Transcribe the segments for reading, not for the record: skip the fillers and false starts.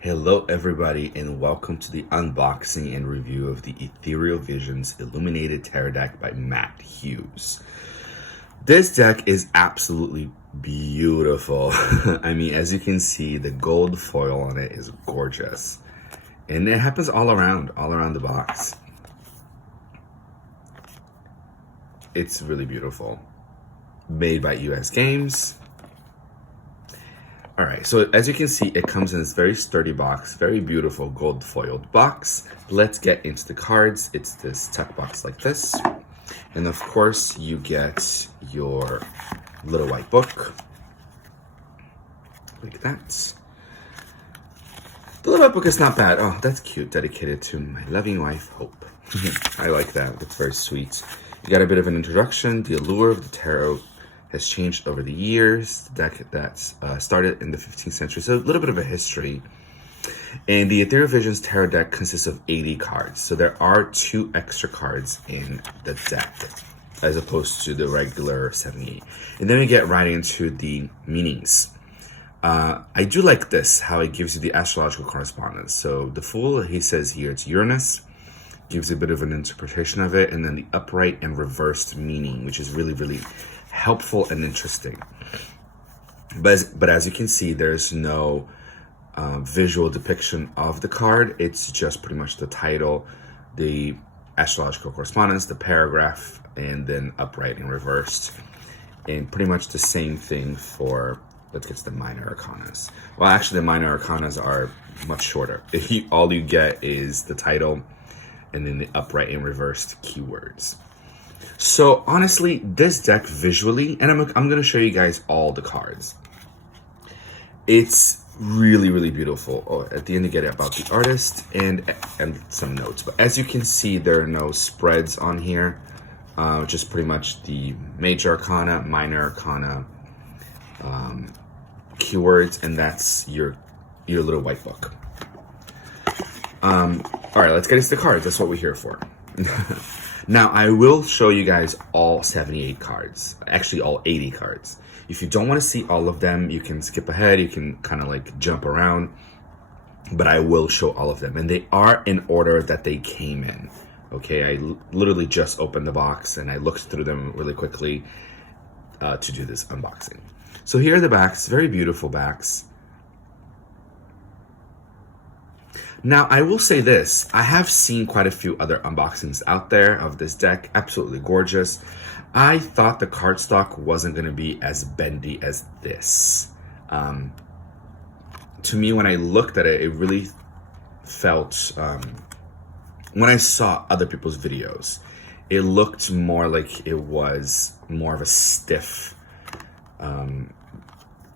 Hello everybody and welcome to the unboxing and review of the Ethereal Visions Illuminated Tarot deck by Matt Hughes. This deck is absolutely beautiful. I mean, as you can see, the gold foil on it is gorgeous. And it happens all around the box. It's really beautiful. Made by US Games. All right, so as you can see, it comes in this very sturdy box, very beautiful gold foiled box. Let's get into the cards. It's this tuck box like this. And of course, you get your little white book, like that. The little white book is not bad. Oh, that's cute, dedicated to my loving wife, Hope. I like that, it's very sweet. You got a bit of an introduction, the allure of the tarot has changed over the years. The deck that started in the 15th century, so a little bit of a history. And the Ethereal Visions Tarot deck consists of 80 cards. So there are 2 extra cards in the deck, as opposed to the regular 78. And then we get right into the meanings. I do like this, how it gives you the astrological correspondence. So the Fool, he says here it's Uranus, gives you a bit of an interpretation of it, and then the upright and reversed meaning, which is really, really helpful and interesting. But as you can see, there's no visual depiction of the card. It's just pretty much the title, the astrological correspondence, the paragraph, and then upright and reversed. And pretty much the same thing for, let's get to the minor arcanas. Well, actually, the minor arcanas are much shorter. All you get is the title and then the upright and reversed keywords. So honestly, this deck visually, and I'm going to show you guys all the cards. It's really, really beautiful. Oh, at the end you get about the artist and some notes. But as you can see, there are no spreads on here. Just pretty much the major arcana, minor arcana, keywords, and that's your little white book. All right, let's get into the cards. That's what we're here for. Now, I will show you guys all 78 cards, actually all 80 cards. If you don't want to see all of them, you can skip ahead, you can kind of like jump around, but I will show all of them. And they are in order that they came in, okay? I literally just opened the box and I looked through them really quickly to do this unboxing. So here are the backs, very beautiful backs. Now, I will say this, I have seen quite a few other unboxings out there of this deck, absolutely gorgeous. I thought the cardstock wasn't going to be as bendy as this. To me, when I looked at it, it really felt, when I saw other people's videos, it looked more like it was more of a stiff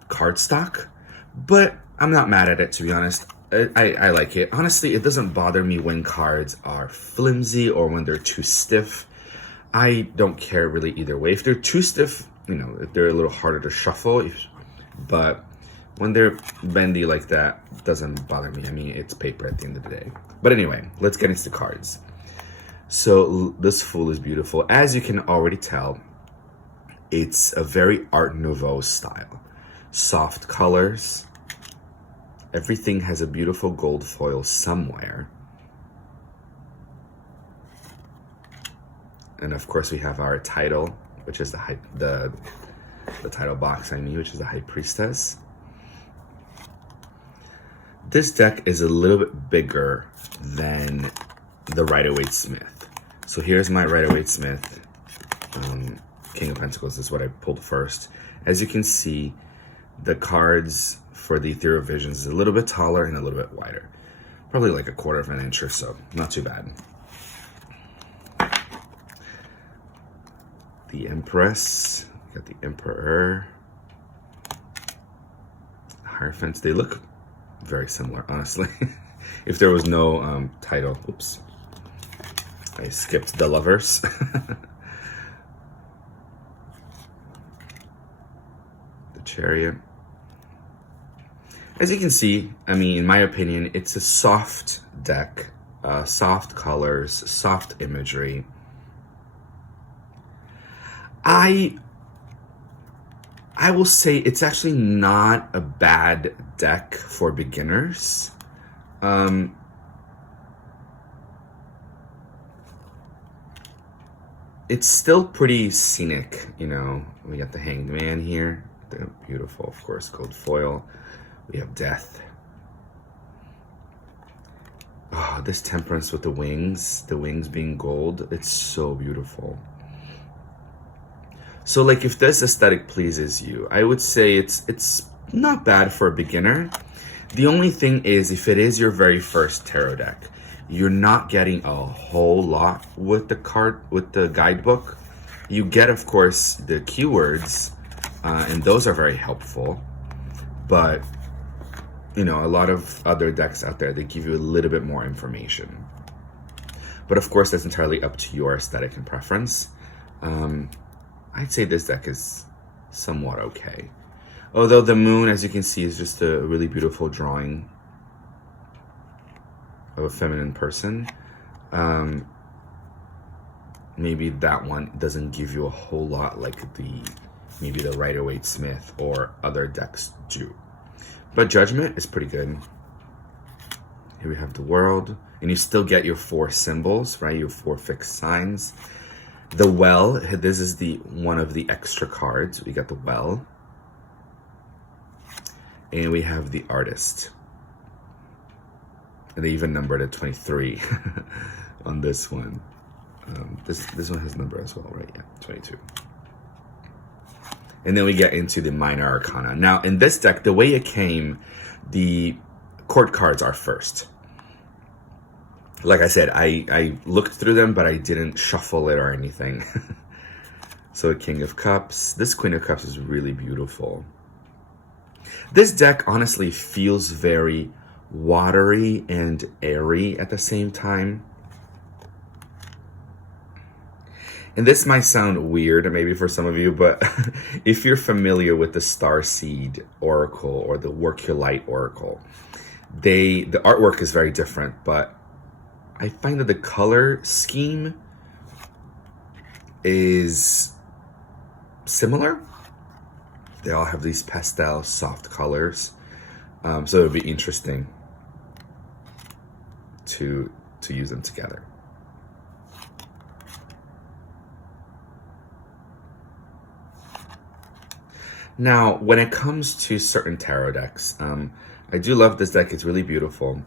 cardstock, but I'm not mad at it, to be honest. I like it. Honestly, it doesn't bother me when cards are flimsy or when they're too stiff. I don't care really either way. If they're too stiff, you know, if they're a little harder to shuffle, but when they're bendy like that, it doesn't bother me. I mean, it's paper at the end of the day. But anyway, let's get into the cards. So this Fool is beautiful. As you can already tell, it's a very Art Nouveau style. Soft colors. Everything has a beautiful gold foil somewhere. And of course we have our title, which is the title box, which is the High Priestess. This deck is a little bit bigger than the Rider-Waite-Smith. So here's my Rider-Waite-Smith. King of Pentacles is what I pulled first. As you can see, the cards for the Ethereal Visions is a little bit taller and a little bit wider. Probably like a 1/4 of an inch or so. Not too bad. The Empress. Got the Emperor. Hierophant. They look very similar, honestly. If there was no title. Oops. I skipped the Lovers. The Chariot. As you can see, I mean, in my opinion, it's a soft deck, soft colors, soft imagery. I will say it's actually not a bad deck for beginners. It's still pretty scenic, you know. We got the Hanged Man here, the beautiful, of course, gold foil. We have Death. Oh, this Temperance with the wings being gold, it's so beautiful. So like, if this aesthetic pleases you, I would say it's not bad for a beginner. The only thing is, if it is your very first tarot deck, you're not getting a whole lot with the guidebook. You get, of course, the keywords, and those are very helpful. But, you know, a lot of other decks out there, they give you a little bit more information. But of course, that's entirely up to your aesthetic and preference. I'd say this deck is somewhat okay. Although the moon, as you can see, is just a really beautiful drawing of a feminine person. Maybe that one doesn't give you a whole lot like maybe the Rider-Waite-Smith or other decks do. But Judgment is pretty good. Here we have the World, and you still get your 4 symbols, right? Your 4 fixed signs. The Well, this is one of the extra cards. We got the Well. And we have the Artist. And they even numbered at 23 on this one. This one has number as well, right? Yeah, 22. And then we get into the Minor Arcana. Now, in this deck, the way it came, the court cards are first. Like I said, I looked through them, but I didn't shuffle it or anything. So King of Cups. This Queen of Cups is really beautiful. This deck honestly feels very watery and airy at the same time. And this might sound weird maybe for some of you, but if you're familiar with the Starseed Oracle or the Work Your Light Oracle, the artwork is very different, but I find that the color scheme is similar. They all have these pastel, soft colors. So it would be interesting to use them together. Now, when it comes to certain tarot decks, I do love this deck. It's really beautiful.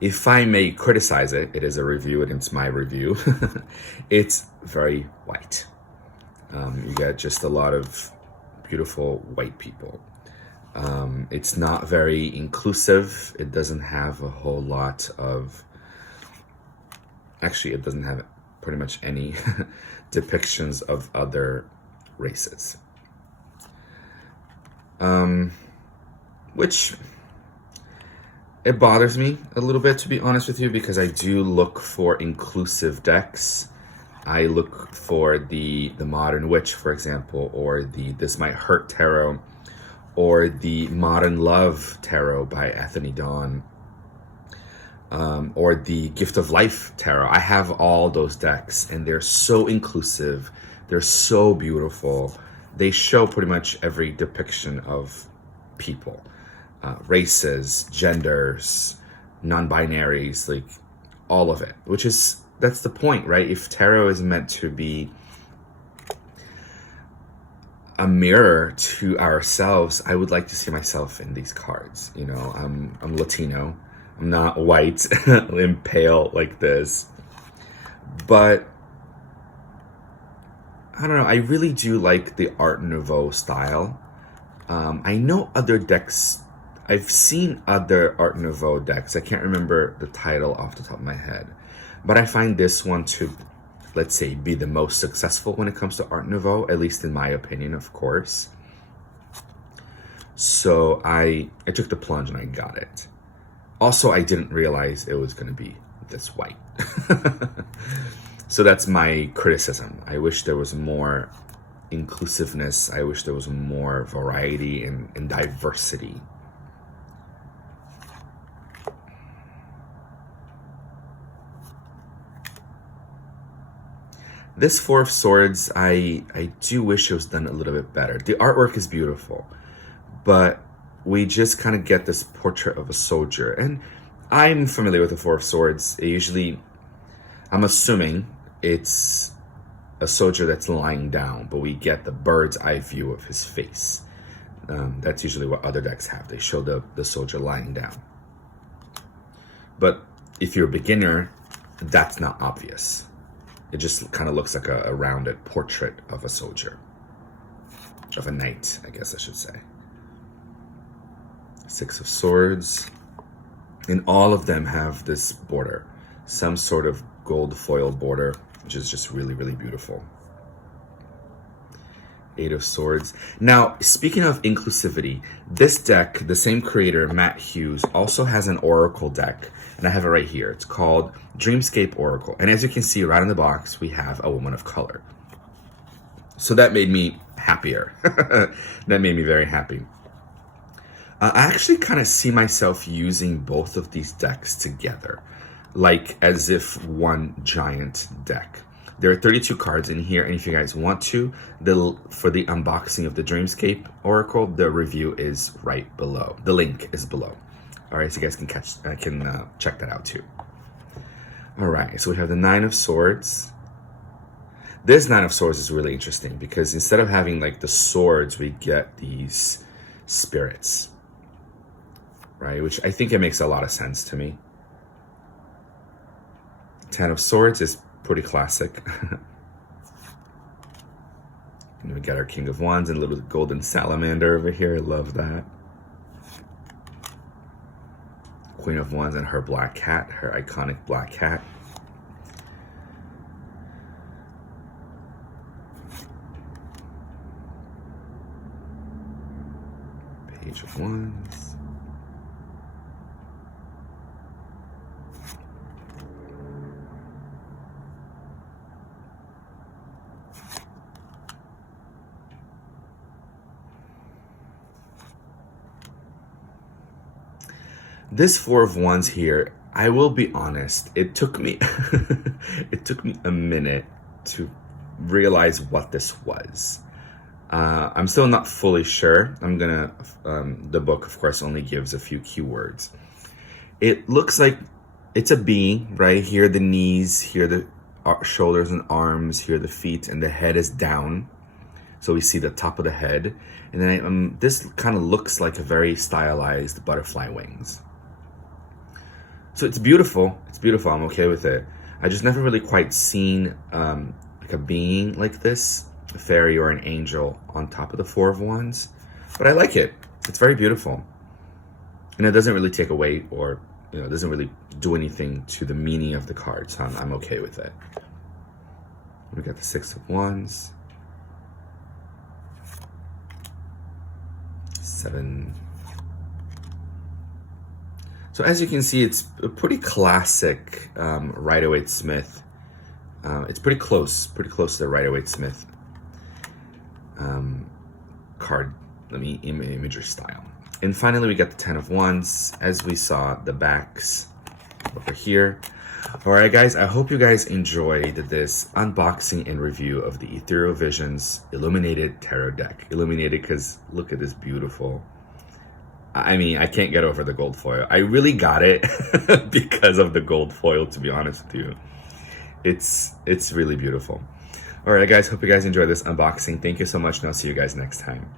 If I may criticize it, it is a review and it's my review. It's very white. You get just a lot of beautiful white people. It's not very inclusive. It doesn't have a whole lot of... Actually, it doesn't have pretty much any depictions of other races. Which... it bothers me a little bit, to be honest with you, because I do look for inclusive decks. I look for the Modern Witch, for example, or the This Might Hurt Tarot, or the Modern Love Tarot by Anthony Dawn, or the Gift of Life Tarot. I have all those decks, and they're so inclusive. They're so beautiful. They show pretty much every depiction of people. Races, genders, non-binaries, like all of it, that's the point, right? If tarot is meant to be a mirror to ourselves, I would like to see myself in these cards. You know, I'm Latino, I'm not white and pale like this, but I don't know, I really do like the Art Nouveau style. I know other decks, I've seen other Art Nouveau decks. I can't remember the title off the top of my head. But I find this one to, let's say, be the most successful when it comes to Art Nouveau, at least in my opinion, of course. So I took the plunge and I got it. Also, I didn't realize it was going to be this white. So that's my criticism. I wish there was more inclusiveness. I wish there was more variety and diversity. This Four of Swords, I do wish it was done a little bit better. The artwork is beautiful, but we just kind of get this portrait of a soldier. And I'm familiar with the Four of Swords. It usually, I'm assuming it's a soldier that's lying down, but we get the bird's eye view of his face. That's usually what other decks have. They show the soldier lying down. But if you're a beginner, that's not obvious. It just kind of looks like a rounded portrait of a soldier. Of a knight, I guess I should say. Six of Swords. And all of them have this border. Some sort of gold foil border, which is just really, really beautiful. Eight of Swords. Now, speaking of inclusivity, this deck, the same creator, Matt Hughes, also has an Oracle deck. And I have it right here. It's called Dreamscape Oracle. And as you can see right in the box, we have a woman of color. So that made me happier. That made me very happy. I actually kind of see myself using both of these decks together, like as if one giant deck. There are 32 cards in here, and if you guys want to, for the unboxing of the Dreamscape Oracle, the review is right below. The link is below. All right, so you guys can check that out too. All right, so we have the Nine of Swords. This Nine of Swords is really interesting because instead of having like the swords, we get these spirits, right? Which I think it makes a lot of sense to me. Ten of Swords is pretty classic. And we got our King of Wands and a little golden salamander over here. I love that. Queen of Wands and her black cat, her iconic black cat. Page of Wands. This Four of Wands here, I will be honest, it took me a minute to realize what this was. I'm still not fully sure. The book, of course, only gives a few keywords. It looks like it's a bee, right? Here the knees, here the shoulders and arms, here the feet, and the head is down. So we see the top of the head. And then this kind of looks like a very stylized butterfly wings. So it's beautiful. It's beautiful. I'm okay with it. I just never really quite seen like a being like this, a fairy or an angel on top of the Four of Wands. But I like it. It's very beautiful. And it doesn't really take away or, it doesn't really do anything to the meaning of the card. So I'm okay with it. We got the Six of Wands. 7. So as you can see, it's a pretty classic Rider-Waite-Smith. It's pretty close to the Rider-Waite-Smith card, imagery style. And finally, we got the Ten of Wands. As we saw, the backs over here. All right, guys, I hope you guys enjoyed this unboxing and review of the Ethereal Visions Illuminated Tarot deck. Illuminated because look at this beautiful. I mean, I can't get over the gold foil. I really got it because of the gold foil, to be honest with you. It's really beautiful. All right, guys, hope you guys enjoyed this unboxing. Thank you so much, and I'll see you guys next time.